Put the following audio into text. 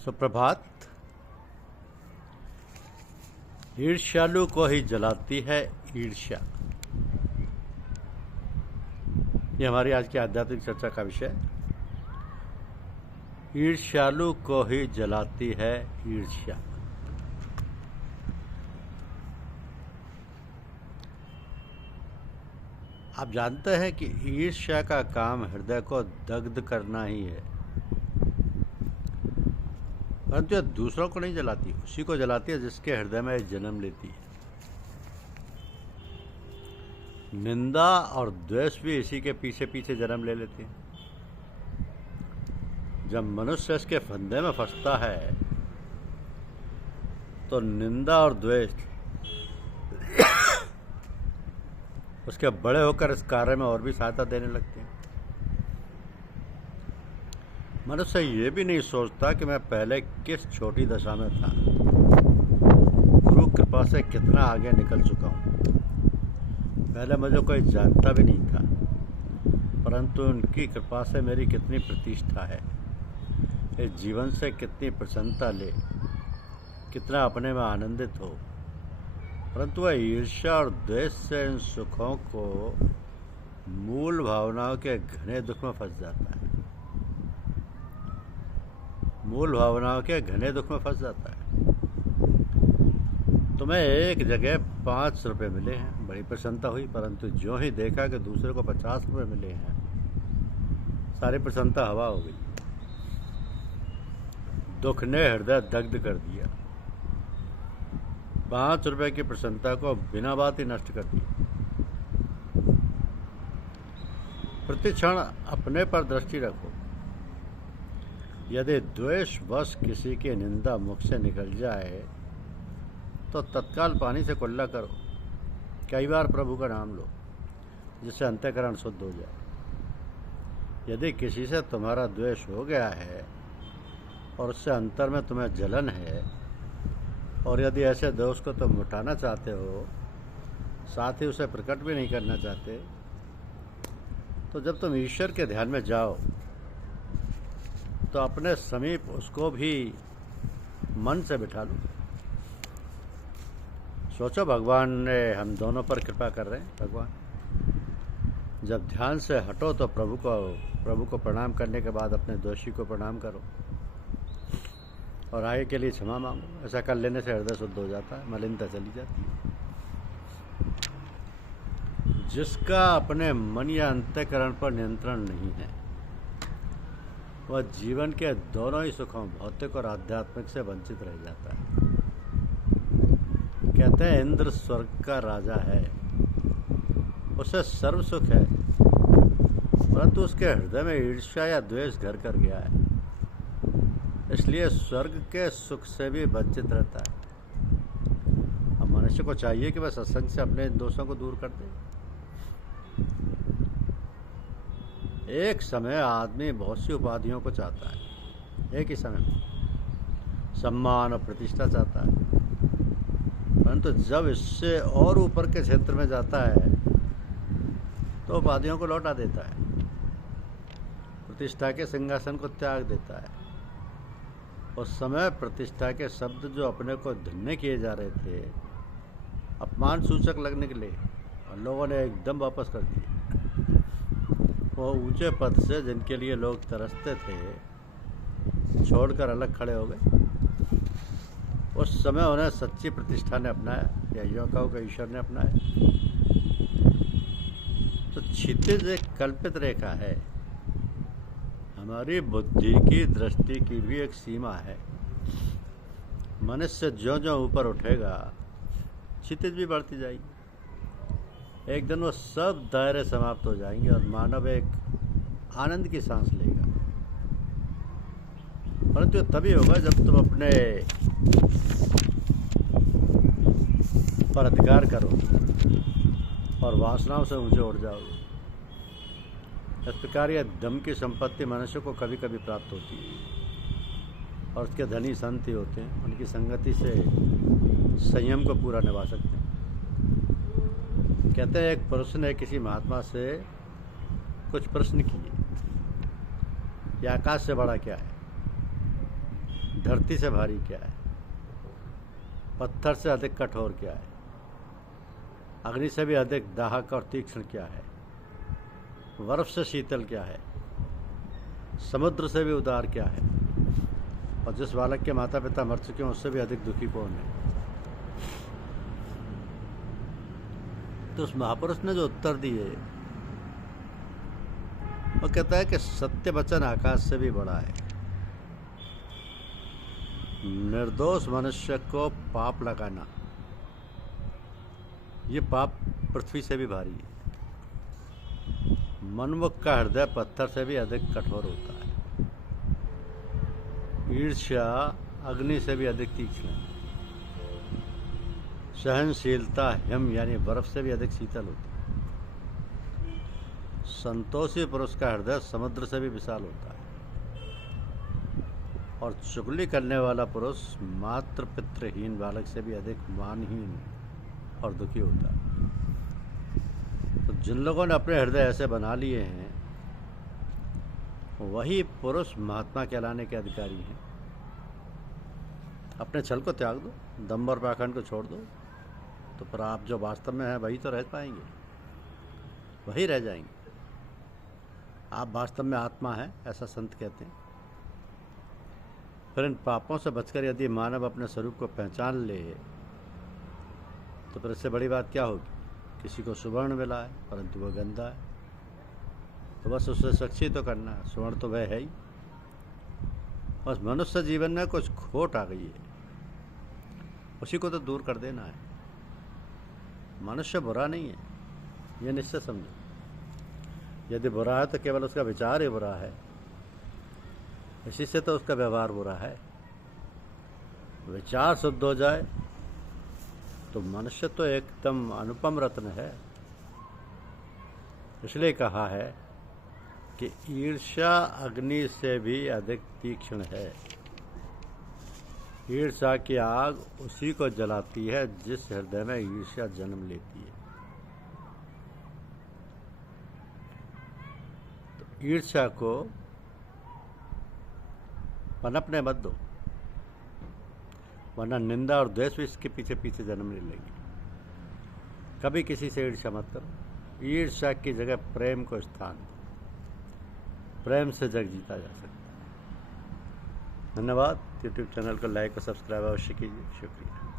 सुप्रभात। ईर्ष्यालु को ही जलाती है ईर्ष्या। ये हमारी आज की आध्यात्मिक चर्चा का विषय। ईर्ष्यालु को ही जलाती है ईर्ष्या। आप जानते हैं कि ईर्ष्या का काम हृदय को दग्ध करना ही है, परंतु यह दूसरों को नहीं जलाती, उसी को जलाती है जिसके हृदय में जन्म लेती है। निंदा और द्वेष भी इसी के पीछे पीछे जन्म ले लेते हैं। जब मनुष्य इसके फंदे में फंसता है तो निंदा और द्वेष उसके बड़े होकर इस कार्य में और भी सहायता देने लगते हैं। मनुष्य ये भी नहीं सोचता कि मैं पहले किस छोटी दशा में था, गुरु कृपा से कितना आगे निकल चुका हूँ। पहले मुझे कोई जानता भी नहीं था, परंतु उनकी कृपा से मेरी कितनी प्रतिष्ठा है, इस जीवन से कितनी प्रसन्नता ले, कितना अपने में आनंदित हो। परंतु वह ईर्ष्या और द्वेष से इन सुखों को मूल भावनाओं के घने दुख में फंस जाता है। मूल भावनाओं के घने दुख में फंस जाता है। तुम्हें एक जगह 5 रुपये मिले हैं, बड़ी प्रसन्नता हुई, परंतु जो ही देखा कि दूसरे को 50 रुपये मिले हैं, सारी प्रसन्नता हवा हो गई। दुख ने हृदय दग्ध कर दिया। 5 रुपये की प्रसन्नता को बिना बात ही नष्ट कर दिया। प्रतिक्षण अपने पर दृष्टि रखो। यदि द्वेषवश किसी की निंदा मुख से निकल जाए तो तत्काल पानी से कुल्ला करो। कई बार प्रभु का नाम लो, जिससे अंतःकरण शुद्ध हो जाए। यदि किसी से तुम्हारा द्वेष हो गया है और उससे अंतर में तुम्हें जलन है, और यदि ऐसे दोष को तुम मिटाना चाहते हो, साथ ही उसे प्रकट भी नहीं करना चाहते, तो जब तुम ईश्वर के ध्यान में जाओ तो अपने समीप उसको भी मन से बिठा लो। सोचो, भगवान ने हम दोनों पर कृपा कर रहे हैं। भगवान, जब ध्यान से हटो तो प्रभु को प्रणाम करने के बाद अपने दोषी को प्रणाम करो और आगे के लिए क्षमा मांगो। ऐसा कर लेने से हृदय शुद्ध हो जाता है, मलिनता चली जाती है। जिसका अपने मन या अंतःकरण पर नियंत्रण नहीं है, वह जीवन के दोनों ही सुखों, भौतिक और आध्यात्मिक, से वंचित रह जाता है। कहते हैं इंद्र स्वर्ग का राजा है, उसे सर्व सुख है, परंतु उसके हृदय में ईर्ष्या या द्वेष घर कर गया है, इसलिए स्वर्ग के सुख से भी वंचित रहता है। अब मनुष्य को चाहिए कि वह सत्संग से अपने दोषों को दूर कर दे। एक समय आदमी बहुत सी उपाधियों को चाहता है, एक ही समय में सम्मान और प्रतिष्ठा चाहता है, परंतु जब इससे और ऊपर के क्षेत्र में जाता है तो उपाधियों को लौटा देता है, प्रतिष्ठा के सिंहासन को त्याग देता है। उस समय प्रतिष्ठा के शब्द जो अपने को धन्य किए जा रहे थे, अपमान सूचक लगने के लिए, और लोगों ने एकदम वापस कर दिए। वो ऊंचे पद से जिनके लिए लोग तरसते थे, छोड़कर अलग खड़े हो गए। उस समय उन्हें सच्ची प्रतिष्ठा ने अपनाया, या युवकों को ईश्वर ने अपनाया। तो क्षितिज एक कल्पित रेखा है। हमारी बुद्धि की, दृष्टि की भी एक सीमा है। मनुष्य ज्यों ज्यों ऊपर उठेगा, क्षितिज भी बढ़ती जाएगी। एक दिन वो सब दायरे समाप्त हो जाएंगे और मानव एक आनंद की सांस लेगा। परंतु तभी होगा जब तुम अपने पर अधिकार करो और वासनाओं से ऊंचे उठ जाओगे। इस प्रकार यह दम की संपत्ति मनुष्य को कभी कभी प्राप्त होती है, और उसके धनी संत ही होते हैं। उनकी संगति से संयम को पूरा निभा सकते हैं। कहते हैं एक पुरुष ने किसी महात्मा से कुछ प्रश्न किए, यह आकाश से बड़ा क्या है? धरती से भारी क्या है, पत्थर से अधिक कठोर क्या है, अग्नि से भी अधिक दाहक और तीक्ष्ण क्या है, बर्फ से शीतल क्या है, समुद्र से भी उदार क्या है, और जिस बालक के माता पिता मर चुके हैं उससे भी अधिक दुखी कौन है। तो उस महापुरुष ने जो उत्तर दिए वो कहता है कि सत्य वचन आकाश से भी बड़ा है। निर्दोष मनुष्य को पाप लगाना, ये पाप पृथ्वी से भी भारी है। मनमुख का हृदय पत्थर से भी अधिक कठोर होता है। ईर्ष्या अग्नि से भी अधिक तीक्ष्ण है। सहनशीलता हिम यानी बर्फ से भी अधिक शीतल होती है। संतोषी पुरुष का हृदय समुद्र से भी विशाल होता है। और चुगली करने वाला पुरुष मात्र पितृहीन बालक से भी अधिक मानहीन और दुखी होता है। तो जिन लोगों ने अपने हृदय ऐसे बना लिए हैं वही पुरुष महात्मा कहलाने के अधिकारी हैं। अपने छल को त्याग दो, दंभ और पाखंड को छोड़ दो, तो फिर आप जो वास्तव में हैं वही तो रह पाएंगे, वही रह जाएंगे। आप वास्तव में आत्मा हैं, ऐसा संत कहते हैं। फिर इन पापों से बचकर यदि मानव अपने स्वरूप को पहचान ले तो फिर इससे बड़ी बात क्या होगी। किसी को सुवर्ण मिला है परंतु वह गंदा है, तो बस उससे साक्षी तो करना है, सुवर्ण तो वह है ही। बस मनुष्य जीवन में कुछ खोट आ गई है, उसी को तो दूर कर देना है। मनुष्य बुरा नहीं है, यह निश्चय समझो। यदि बुरा है तो केवल उसका विचार ही बुरा है, इसी से तो उसका व्यवहार बुरा है। विचार शुद्ध हो जाए तो मनुष्य तो एकदम अनुपम रत्न है। इसलिए कहा है कि ईर्ष्या अग्नि से भी अधिक तीक्ष्ण है। ईर्ष्या की आग उसी को जलाती है जिस हृदय में ईर्ष्या जन्म लेती है। तो ईर्ष्या को पनपने मत दो, वरना निंदा और द्वेष भी इसके पीछे पीछे जन्म ले लेंगे। कभी किसी से ईर्ष्या मत करो। ईर्ष्या की जगह प्रेम को स्थान दो। प्रेम से जग जीता जा सकता है। धन्यवाद। यूट्यूब चैनल को लाइक और सब्सक्राइब अवश्य कीजिए। शुक्रिया।